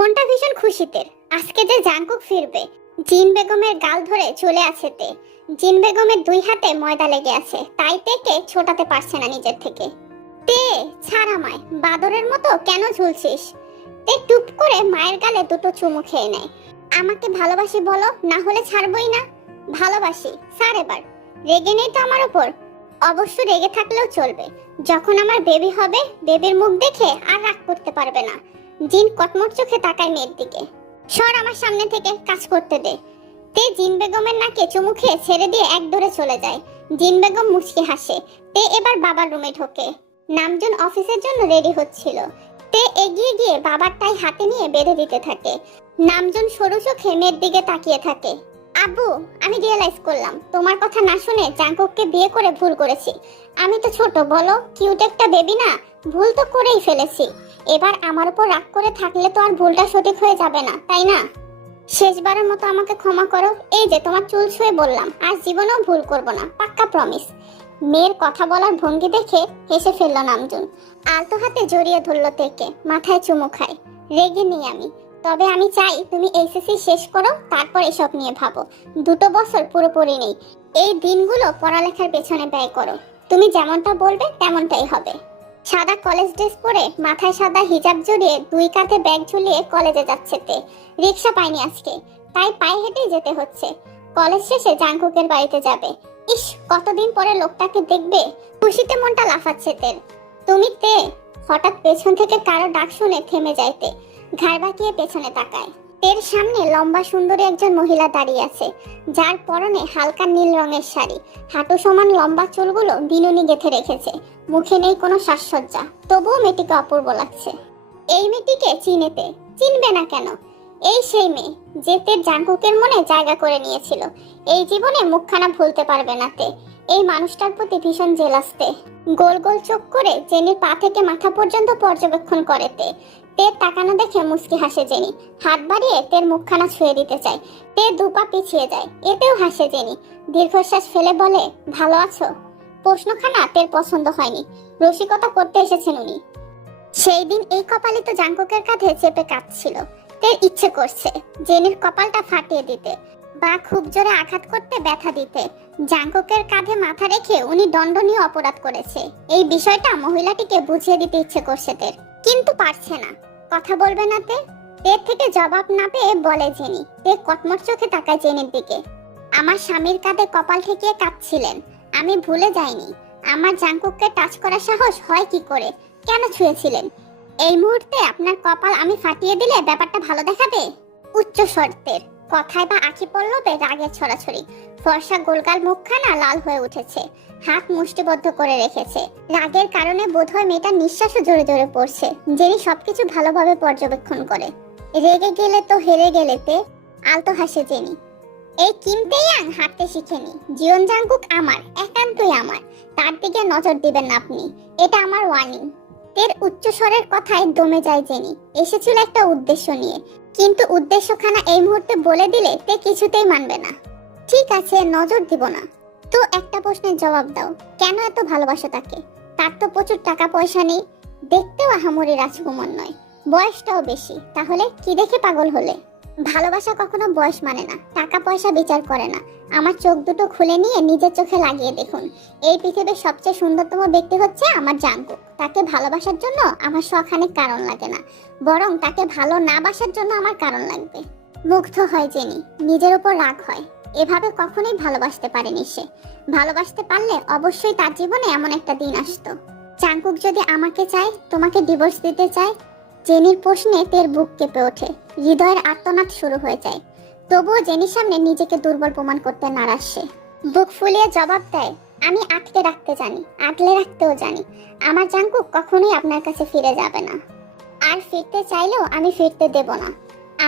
মনটা ভীষণ খুশিতে। আজকে যে জাঙ্কুক ফিরবে। জিন বেগমের গাল ধরে চলে আছে তে। জিন বেগমের দুই হাতে ময়দা লেগে আছে, তাই তেকে ছোটাতে পারছে না নিজের থেকে। তে ছাড় আমায়, বাদরের মতো কেন ঝুলছিস? তে টুপ করে মায়ের গালে দুটো চুমু খেয়ে নেয়। আমাকে ভালোবাসি বলো, না হলে ছাড়বই না। ভালোবাসি, স্যার এবার রেগে নেই তো আমার উপর? অবশ্য রেগে থাকলেও চলবে, যখন আমার বেবি হবে বেবির মুখ দেখে আর রাগ করতে পারবে না। জিন কটমট চোখে তাকায় মেয়ের দিকে। সর আমার সামনে থেকে, কাজ করতে দে। তে জিন বেগমের নাকে চুমু খেয়ে ছেড়ে দিয়ে এক দৌড়ে চলে যায়। জিন বেগম মুচকি হাসে। তে এবার বাবার রুমে ঢোকে। নামজুন অফিসের জন্য রেডি হচ্ছিল। তে এগিয়ে গিয়ে বাবার টাই হাতে নিয়ে বেঁধে দিতে থাকে। নামজুন সরু চোখে মেয়ের দিকে তাকিয়ে থাকে। আব্বু, আমি রিয়েলাইজ করলাম তোমার কথা না শুনে জাঙ্কুককে বিয়ে করে ভুল করেছি। আমি তো ছোট, বলো কিউট একটা বেবি না, ভুল তো করেই ফেলেছি। এবার আমার উপর রাগ করে থাকলে তো আর ভুলটা সঠিক হয়ে যাবে না, তাই না? শেষবারের মতো আমাকে ক্ষমা করো। এই যে তোমার চুল ছুঁয়ে বললাম, আজ জীবনেও ভুল করব না, পাক্কা প্রমিস। মেয়ের কথা বলার ভঙ্গি দেখে হেসে ফেলল নামজুন। আলতো হাতে জড়িয়ে ধরল তেকে, মাথায় চুমু খায়। রেগে নেই আমি, তবে আমি চাই তুমি এইচএসসি শেষ করো, তারপর এসব নিয়ে ভাবো। 2 বছর পুরোপুরি নেই, এই দিনগুলো পড়ালেখার পেছনে ব্যয় করো। তুমি যেমনটা বলবে তেমনটাই হবে। সাদা কলেজ ড্রেস পরে মাথায় সাদা হিজাব জড়িয়ে 2 কাঁধে ব্যাগ ঝুলিয়ে কলেজে যাচ্ছে তে। রিক্সা পায়নি আজকে, তাই পায়ে হেঁটেই যেতে হচ্ছে। কলেজ শেষে জাঙ্কুকের বাড়িতে যাবে। ইস, কতদিন পরে লোকটাকে দেখবে। খুশিতে মনটা লাফাচ্ছে তের। তুমি তে? হঠাৎ পেছন থেকে কারো ডাক শুনে থেমে যায় তে। ঘাড় বাঁকিয়ে পেছনে তাকায়। তের সামনে লম্বা সুন্দরী একজন মহিলা দাঁড়িয়ে আছে, যার পরনে হালকা নীল রঙের শাড়ি। হাঁটু সমান লম্বা চুলগুলো বিনুনি গেঁথে রেখেছে। মুখে নেই কোনো সাজসজ্জা, তবুও মেয়েটিকে অপূর্ব লাগছে। এই মেয়েটিকে চিনেতে, চিনবে না কেন? এই সেই মেয়ে যে তের জাঙ্কুকের মনে জায়গা করে নিয়েছিল। এই জীবনে মুখখানা ভুলতে পারবে না তে। এই মানুষটার প্রতি ভীষণ জেলাস তে। গোল গোল চোখ করে জেনির পা থেকে মাথা পর্যন্ত পর্যবেক্ষণ করে তে। তের তাকানো দেখে মুচকি হাসে জেনি। হাত বাড়িয়ে তের মুখখানা ছুঁয়ে দিতে চায়। তে 2 পা পিছিয়ে যায়, এতেও হাসে জেনি। দীর্ঘশ্বাস ফেলে বলে, ভালো আছো? প্রশ্নখানা তের পছন্দ হয়নি। রসিকতা করতে এসেছেন উনি। সেই দিন এই কপালে তো জাঙ্কুকের কাঁধে চেপে কাঁদছিল। তের ইচ্ছে করছে জেনির কপালটা ফাটিয়ে দিতে, বা খুব জোরে আঘাত করতে ব্যথা দিতে। জাঙ্কুকের কাঁধে মাথা রেখে উনি দণ্ডনীয় অপরাধ করেছে, এই বিষয়টা মহিলাটিকে বুঝিয়ে দিতে ইচ্ছে করছে তের, কিন্তু পারছে না। কথা বলবে না তে। তের থেকে জবাব না পেয়ে বলে জেনি। তে কটমট চোখে তাকায় জেনির দিকে। আমার স্বামীর কাঁধে কপাল ঠেকিয়ে কাঁদছিলেন, আমি ভুলে যাইনি। আমার জাঙ্কুককে টাচ করার সাহস হয় কি করে? কেন ছুঁয়েছিলেন? এই মুহূর্তে আপনার কপাল আমি ফাটিয়ে দিলে ব্যাপারটা ভালো দেখাবে? উচ্চ শর্তের কথায় বা আঁখি পল্লবে রাগের ছড়াছড়ি। ফর্সা গোলগাল মুখখানা লাল হয়ে উঠেছে, হাত মুষ্টিবদ্ধ করে রেখেছে। রাগের কারণে বোধহয় মেয়েটার নিঃশ্বাসও জোরে জোরে পড়ছে। জেনি সবকিছু ভালোভাবে পর্যবেক্ষণ করে। রেগে গেলে তো হেরে গেলে তে। আলতো হাসে জেনি। এই কিমতে ইয়াং হাঁটতে শিখেনি। জিওন জাঙ্কুক আমার, একান্তই আমার। তার দিকে নজর দিবেন না আপনি, এটা আমার ওয়ার্নিং। তের উচ্চ স্বরের কথায় দমে যায় জেনি। এসেছিল একটা উদ্দেশ্য নিয়ে, কিন্তু উদ্দেশ্যখানা এই মুহূর্তে বলে দিলে তে কিছুতেই মানবে না। ঠিক আছে, নজর দিব না। তো একটা প্রশ্নের জবাব দাও, কেন এত ভালোবাসো তাকে? তার তো প্রচুর টাকা পয়সা নেই, দেখতেও আহামরি রাজকুমার নয়, বয়সটাও বেশি। তাহলে কি দেখে পাগল হলে? ভালোবাসা কখনো বয়স মানে না, টাকা পয়সা বিচার করে না। আমার চোখ দুটো খুলে নিয়ে নিজের চোখে লাগিয়ে দেখুন। এই পৃথিবীর সবচেয়ে সুন্দরতম ব্যক্তি হচ্ছে আমার জাঙ্কুক। তাকে ভালোবাসার জন্য আমার শখানেক কারণ লাগে না, বরং তাকে ভালো না বাসার জন্য আমার কারণ লাগবে। মুগ্ধ হয় জেনি, নিজের উপর রাগ হয়। এভাবে কখনোই ভালোবাসতে পারেনি সে। ভালোবাসতে পারলে অবশ্যই তার জীবনে এমন একটা দিন আসতো। জাঙ্কুক যদি আমাকে চায়, তোমাকে ডিভোর্স দিতে চায়? জেনির প্রশ্নে তের বুক কেঁপে ওঠে, হৃদয়ের আর্তনাদ শুরু হয়ে যায়। তবুও জেনির সামনে নিজেকে দুর্বল প্রমাণ করতে নারাজ সে। বুক ফুলিয়ে জবাব দেয়, আমি আটকে রাখতে জানি, আগলে রাখতেও জানি। আমার জাঙ্কুক কখনোই আপনার কাছে ফিরে যাবে না, আর ফিরতে চাইলেও আমি ফিরতে দেব না।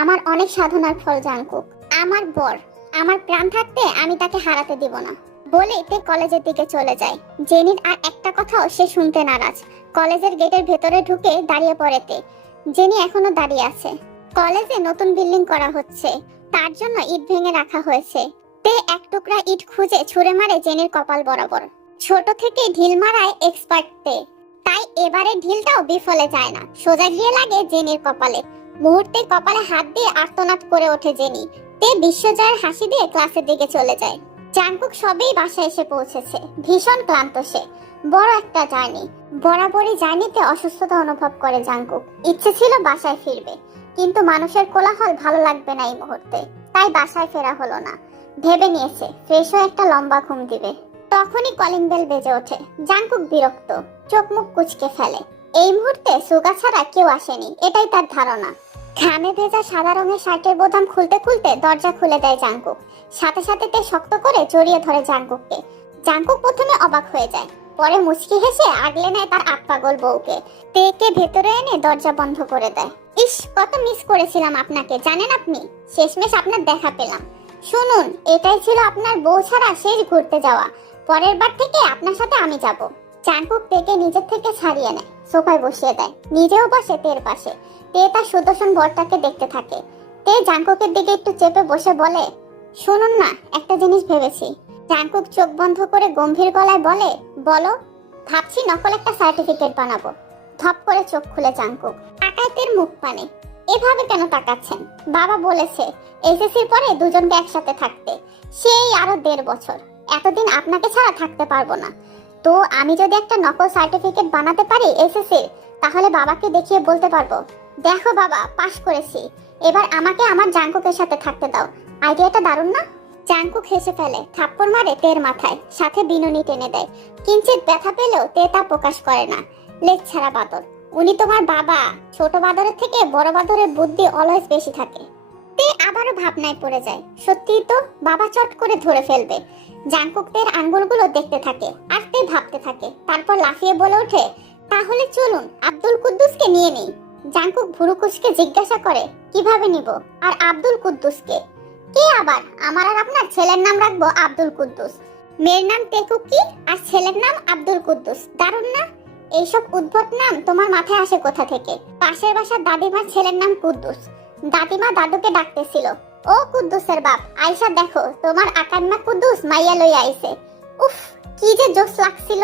আমার অনেক সাধনার ফল জাঙ্কুক, আমার বর, আমার প্রাণ থাকতে আমি তাকে হারাতে দিব না। বলে তে কলেজের দিকে চলে যায়। জেনির আর একটা কথাও সে শুনতে নারাজ। কলেজের গেটের ভেতরে ঢুকে দাঁড়িয়ে পড়ে তে। জেনি এখনো দাঁড়িয়ে আছে। কলেজে নতুন বিল্ডিং করা হচ্ছে, তার জন্য ইট ভেঙে রাখা হয়েছে। তে এক টুকরা ইট খুঁজে ছুঁড়ে মারে জেনির কপাল বরাবর। ছোট থেকে ঢিল মারায় এক্সপার্ট তে, তাই এবারে ঢিলটাও বিফলে যায় না, সোজা গিয়ে লাগে জেনির কপালে। মুহূর্তে কপালে হাত দিয়ে আর্তনাদ করে ওঠে জেনি। তে বিশ্বজয়ের হাসি দিয়ে ক্লাসের দিকে চলে যায়। জাংকুক সবেই বাসায় এসে পৌঁছেছে। ভীষণ ক্লান্ত সে। বড় একটা জার্নি। বরাবরই জার্নিতে অসুস্থতা অনুভব করে জাংকুক। ইচ্ছে ছিল বাসায় ফিরবে, কিন্তু মানুষের কোলাহল ভালো লাগবে না এই মুহূর্তে, তাই বাসায় ফেরা হলো না। ভেবে নিয়েছে ফ্রেশ হয়ে একটা লম্বা ঘুম দিবে। তখনই কলিং বেল বেজে ওঠে। জাংকুক বিরক্ত, চোখ মুখ কুঁচকে ফেলে। এই মুহূর্তে সুগা ছাড়া কেউ আসেনি, এটাই তার ধারণা। ঘামে ভেজা সাদা রঙের শার্টের বোতাম খুলতে খুলতে দরজা খুলে দেয় জাংকুক। সাথে সাথে তে শক্ত করে জড়িয়ে ধরে জাংকুককে। জাংকুক প্রথমে অবাক হয়ে যায়, পরে মুচকি হেসে আগলে নেয় তার আত্মাগোল বউকে। তেকে ভেতরে এনে দরজা বন্ধ করে দেয়। ইস, কত মিস করেছিলাম আপনাকে জানেন আপনি। শেষমেশ আপনার দেখা পেলাম। শুনুন, এটাই ছিল আপনার বউ ছাড়া শেষ ঘুরতে যাওয়া। পরের বার থেকে আপনার সাথে আমি যাব। জাংকুক তেকে নিজের থেকে ছাড়িয়ে নেয়, সোফায় বসিয়ে দেয়। নিজেও বসে তের পাশে। তে তার সুদর্শন বরটাকে দেখতে থাকে। তে জাংকুকের দিকে একটু চেপে বসে বলে, শুনুন না, একটা জিনিস ভেবেছি। জাংকুক চোখ বন্ধ করে গম্ভীর গলায় বলে, বলো। ভাবছি নকল একটা সার্টিফিকেট বানাবো। ধপ করে চোখ খুলে জাংকুক। তাকায় তের মুখ পানে। এভাবে কেন তাকাচ্ছেন? বাবা বলেছে এসএসসির পরে দুজনকে একসাথে থাকতে। সেই আরো 1.5 বছর। এতদিন আপনাকে ছাড়া থাকতে পারবো না। তো আমি যদি একটা নকল সার্টিফিকেট বানাতে পারি এসএসসির, তাহলে বাবাকে দেখিয়ে বলতে পারবো, দেখো বাবা, পাশ করেছি। এবার আমাকে আমার জাংকুকের সাথে থাকতে দাও। আইডিয়াটা দারুণ না? জাংকুক হেসে ফেলে, থাপ্পড় মারে তের মাথায়, সাথে বিনুনি টেনে দেয়। কিঞ্চিত ব্যথা পেলেও তে তা প্রকাশ করে না। লেজ ছাড়া বাদর। উনি তোমার বাবা। ছোট বাদরের থেকে বড় বাদরের বুদ্ধি অলওয়েজ বেশি থাকে। তে আবারও ভাবনায় পড়ে যায়। সত্যিই তো, বাবা চট করে ধরে ফেলবে। জাংকুক তের আঙ্গুলগুলো দেখতে থাকে আর তে ভাবতে থাকে। তারপর লাফিয়ে বলে ওঠে, তাহলে চলুন আব্দুল কুদ্দুসকে নিয়ে নেই। জাংকুক ভুরু কুঁচকে জিজ্ঞাসা করে, কিভাবে নিব? আর আব্দুল কুদ্দুসকে কে আবার? আমার আর আপনার ছেলের নাম রাখবো আব্দুল কুদ্দুস। মেয়ের নাম তেকুকি আর ছেলের নাম আব্দুল কুদ্দুস। দারুণ না? এইসব উদ্ভট নাম তোমার মাথায় আসে কোথা থেকে? পাশের বাসার দাদিমার ছেলের নাম কুদ্দুস। দাদিমা দাদুকে ডাকতেছিল, ও কুদ্দুসের বাপ, আয়শা দেখো তোমার আকান্না কুদ্দুস মাইয়া লই আইছে। উফ, কি যে জোশ লাগছিল।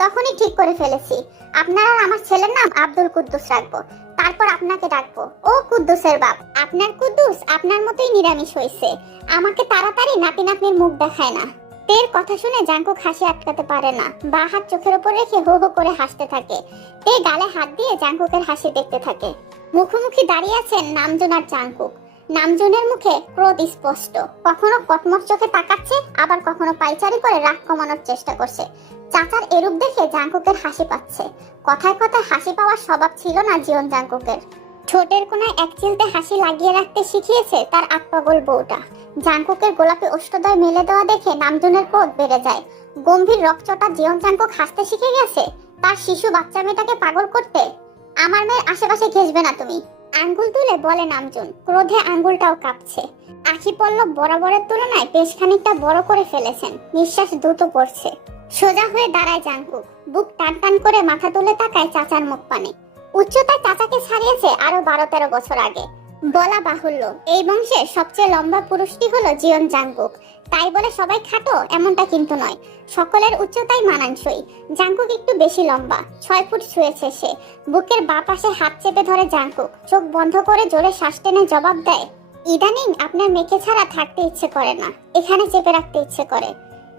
তখনই ঠিক করে ফেলেছি, আপনার আর আমার ছেলের নাম আব্দুল কুদ্দুস রাখবো। তারপর আপনাকে ডাকবো, ও কুদ্দুসের বাপ। আপনার কুদ্দুস আপনার মতোই নিরামিষ হয়েছে। আমাকে তাড়াতাড়ি নাতি নাতনির মুখ দেখায় না। তের কথা শুনে জাংকুক হাসি আটকাতে পারে না। বা হাত চোখের উপর রেখে হো হো করে হাসতে থাকে। তে গালে হাত দিয়ে জাংকুকের হাসি দেখতে থাকে। মুখোমুখি দাঁড়িয়ে আছেন নামজুন আর জাংকুক। নামজুনের মুখে ক্রোধ স্পষ্ট। কখনো কটমট চোখে তাকাচ্ছে, আবার কখনো পাইচারি করে রাগ কমানোর চেষ্টা করছে। চাচার এরূপ দেখে জাংকুকের হাসি পাচ্ছে। কথায় কথায় হাসি পাওয়ার স্বভাব ছিল না জীবন জাংকুকের। ঠোঁটের কোনায় এক চিলতে হাসি লাগিয়ে রাখতে শিখিয়েছে তার আত্মাগোল বউটা। জাংকুকের গোলাপি ওষ্ঠদ্বয় মেলে দেওয়া দেখে নামজুনের ক্রোধ বেড়ে যায়। গম্ভীর রকচটা জীবন জাংকুক হাসতে শিখে গেছে তার শিশু বাচ্চা মেয়েটাকে পাগল করতে। আমার মেয়ের আশেপাশে ঘেসবে না তুমি, আঙ্গুল তুলে বলে নামজুন। ক্রোধে আঙ্গুলটাও কাঁপছে। আখি পল্লব বরাবরের তুলনায় বেশ খানিকটা বড় করে ফেলেছেন। নিঃশ্বাস দ্রুত পড়ছে। সোজা হয়ে দাঁড়ায় জাংকুক। বুক টান টান করে মাথা তুলে তাকায় চাচার মুখ পানে। উচ্চতায় চাচাকে ছাড়িয়েছে আরো 12-13 বছর আগে। বলা বাহুল্য, এই বংশের সবচেয়ে লম্বা পুরুষটি হলো জিয়ন জাংকুক। তাই বলে সবাই খাটো এমনটা কিন্তু নয়। সকলের উচ্চতাই মানানসই। জাংকুক একটু বেশি লম্বা, 6 ফুট ছুঁয়েছে সে। বুকের বাঁ পাশে হাত চেপে ধরে জাংকুক। চোখ বন্ধ করে জোরে শ্বাস টেনে জবাব দেয়, ইদানিং আপনার মেয়েকে ছাড়া থাকতে ইচ্ছে করে না, এখানে চেপে রাখতে ইচ্ছে করে।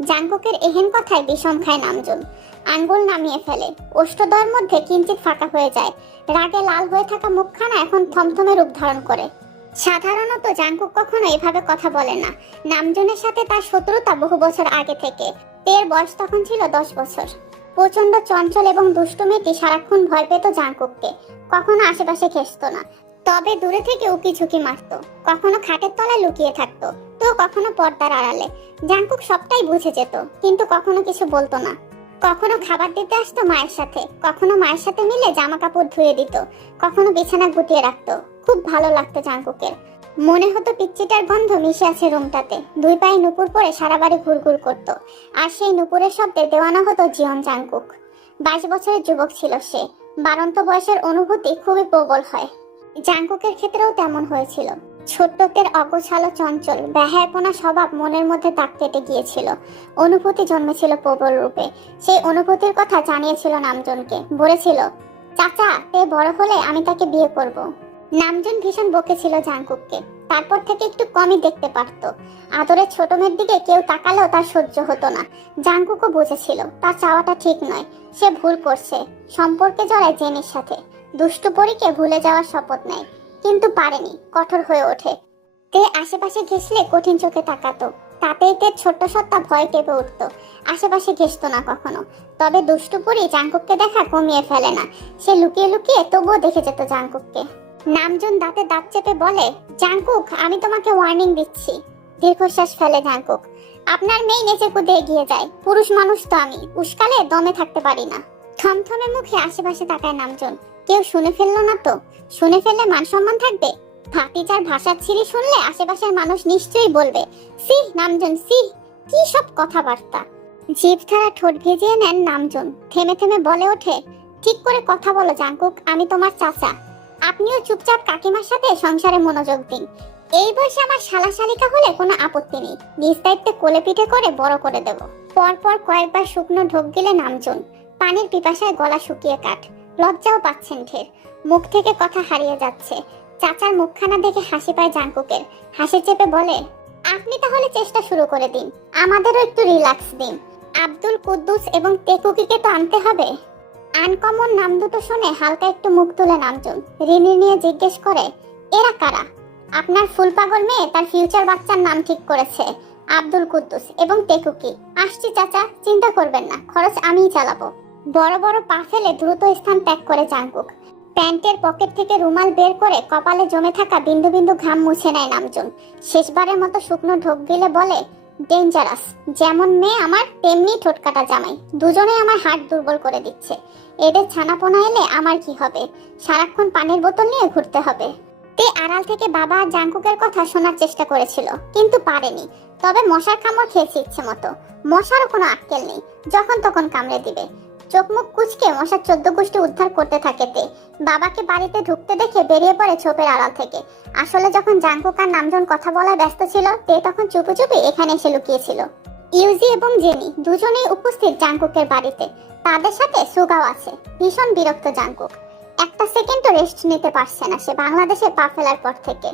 জাংকুকের এহেন কথায় বিষম খায় নামজুন। আঙ্গুল নামিয়ে ফেলে। ওষ্ঠদ্বয়ের মধ্যে কিঞ্চিত ফাঁকা হয়ে যায়। রাগে লাল হয়ে থাকা মুখখানা এখন থমথমে রূপ ধারণ করে। সাধারণত জাংকুক কখনো এভাবে কথা বলে না। নামজুনের সাথে তার শত্রুতা বহু বছর আগে থেকে। তের বয়স তখন ছিল 10 বছর। প্রচন্ড চঞ্চল এবং দুষ্টু মেয়েটি সারাক্ষণ ভয় পেত জাংকুককে। কখনো আশেপাশে ঘেঁষত না, তবে দূরে থেকে উকি ঝুঁকি মারত। কখনো খাটের তলায় লুকিয়ে থাকতো, তো কখনো পর্দার আড়ালে। জাংকুক সবটাই বুঝে যেত, কিন্তু কখনো কিছু বলতো না। কখনো খাবার দিতে আসতো মায়ের সাথে, কখনো মায়ের সাথে মিলে জামা কাপড় ধুয়ে দিত, কখনো বিছানা গুটিয়ে রাখতো। খুব ভালো লাগতো জাংকুকের। মনে হতো পিচ্চিটার গন্ধ মিশে আছে রুমটাতে। 2 পায়ে নুপুর পরে সারা বাড়ি ঘুরঘুর করতো। আর সেই নুপুরের শব্দে দেওয়ানা হতো জীবন জাংকুক। 22 বছরের যুবক ছিল সে। বাড়ন্ত বয়সের অনুভূতি খুবই প্রবল হয়। জাংকুকের ক্ষেত্রেও তেমন হয়েছিল। ছোট্টদের অগোছালো চঞ্চল ব্যাহাপনা স্বভাব মনের মধ্যে দাগ কেটে গিয়েছিল। অনুভূতি জন্মেছিল প্রবল রূপে। সেই অনুভূতির কথা জানিয়েছিল নামজনকে। বলেছিল, চাচা তে বড় হলে আমি তাকে বিয়ে করব। নামজুন ভীষণ বকেছিল জাংকুককে। তারপর থেকে একটু কমই দেখতে পারতো। আদরের ছোট মেয়ের দিকে কেউ তাকালেও তার সহ্য হতো না। জাংকুকও বুঝেছিল তার চাওয়াটা ঠিক নয়, সে ভুল করছে। সম্পর্কে জড়ায় জেনির সাথে, দুষ্টু পরীকে ভুলে যাওয়ার শপথ নেয়, কিন্তু পারেনি, কঠোর হয়ে ওঠে। তে আশেপাশে ঘেঁষলে কঠিন চোখে তাকাতো, তাতেই তে ছোট্ট সত্তা ভয় কেঁপে উঠতো। আশেপাশে ঘেঁষতো না কখনো। তবে দুষ্টু পরী জাংকুককে দেখা কমিয়ে ফেলে না। সে লুকিয়ে লুকিয়ে তবুও দেখে যেত জাংকুককে। নামজুন দাঁতে দাঁত চেপে বলে, জাংকুক, আমি তোমাকে ওয়ার্নিং দিচ্ছি। দীর্ঘশ্বাস ফেলে জাংকুক। আপনার মেয়ে নেচে কুদে এগিয়ে যায়, পুরুষ মানুষ তো আমি, উস্কালে দমে থাকতে পারি না। থমথমে মুখে আশেপাশে তাকায় নামজুন। কেউ শুনে ফেললো না তো? শুনে ফেললে মান সম্মান থাকবে? ভাতিজার ভাষার ছিরি শুনলে আশেপাশের মানুষ নিশ্চয়ই বলবে, সি নামজুন সি, কি সব কথাবার্তা। জিভ ধারা ঠোঁট ভিজিয়ে নেন নামজুন। থেমে থেমে বলে ওঠে, ঠিক করে কথা বলো জাংকুক, আমি তোমার চাচা। আপনিও চুপচাপ কাকিমার সাথে সংসারে মনোযোগ দিন। এই বয়সে আমার শালা শালিকা হলে কোনো আপত্তি নেই, নিজ দায়িত্বে কোলে পিঠে করে বড় করে দেব। পরপর কয়েকবার শুকনো ঢোক গিলে নামজুন। পানির পিপাসায় গলা শুকিয়ে কাঠ, লজ্জাও পাচ্ছেন ঢের, মুখ থেকে কথা হারিয়ে যাচ্ছে। চাচার মুখখানা দেখে হাসি পায় জাংকুকের। হাসি চেপে বলে, আপনি তাহলে চেষ্টা শুরু করে দিন, আমাদেরও একটু রিল্যাক্স দিন। আব্দুল কুদ্দুস এবং তেকুকিকে তো আনতে হবে। আনকমন নাম দুটো শুনে হালকা একটু মুখ তুলে নামজুন রিনি নিয়ে জিজ্ঞেস করে, এরা কারা? আপনার ফুল পাগল মেয়ে তার ফিউচার বাচ্চার নাম ঠিক করেছে, আব্দুল কুদ্দুস এবং তেকুকি। আসছি চাচা, চিন্তা করবেন না, খরচ আমিই চালাবো। বড় বড় পা ফেলে দ্রুত স্থান ত্যাগ করে জাংকুক। প্যান্টের পকেট থেকে রুমাল বের করে কপালে জমে থাকা বিন্দু বিন্দু ঘাম মুছে নেয় নামজুন। শেষবারের মতো শুকনো ঢোক গিলে বলে, ডেঞ্জারাস, যেমন মেয়ে আমার তেমনি ঠোঁটকাটা জামাই, দুজনে আমার হার্ট দুর্বল করে দিচ্ছে। এদের ছানাপোনা এলে আমার কি হবে? সারাক্ষণ পানির বোতল নিয়ে ঘুরতে হবে। তে আড়াল থেকে বাবা আর জাংকুকের কথা শোনার চেষ্টা করেছিল, কিন্তু পারেনি। তবে মশার কামড় খেয়েছে ইচ্ছে মতো। মশারও কোনো আক্কেল নেই, যখন তখন কামড়ে দিবে। চোখ মুখ কুচকে মশার 14 গোষ্ঠী উদ্ধার করতে থাকে তে। বাবাকে বাড়িতে ঢুকতে দেখে বেরিয়ে পড়ে ছোপের আড়াল থেকে। আসলে যখন জাংকুক আর নামজুন কথা বলায় ব্যস্ত ছিল, তে তখন চুপি চুপি এখানে এসে লুকিয়েছিল। ইউজি এবং জেনি দুজনেই উপস্থিত জাংকুকের বাড়িতে। তাদের সাথে সুগাও আছে। ভীষণ বিরক্ত জাংকুক, একটা সেকেন্ডও রেস্ট নিতে পারছে না সে বাংলাদেশে পা ফেলার পর থেকে।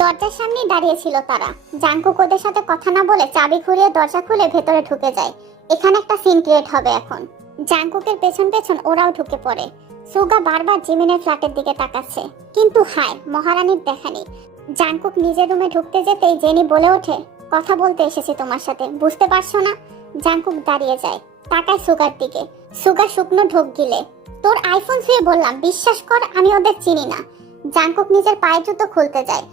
দরজার সামনেই দাঁড়িয়েছিল তারা। জাংকুক ওদের সাথে কথা না বলে চাবি ঘুরিয়ে দরজা খুলে ভেতরে ঢুকে যায়। এখানে একটা সিন ক্রিয়েট হবে এখন। জাংকুকের পেছন পেছন ওরাও ঢুকে পড়ে। সুগা বারবার জিমিনের ফ্ল্যাটের দিকে তাকাচ্ছে, কিন্তু হায়, মহারানীর দেখা নেই। জাংকুক নিজের রুমে ঢুকতে যেতেই জেনি বলে ওঠে, কথা বলতে এসেছি তোমার সাথে, বুঝতে পারছো না? জাংকুক দাঁড়িয়ে যায়, তাকায় সুগার দিকে। সুগা শুকনো ঢোক গিলে, তোর আইফোন ছুঁয়ে বললাম, বিশ্বাস কর আমি ওদের চিনি না। জাংকুক নিজের পায়ের জুতো খুলতে যায়,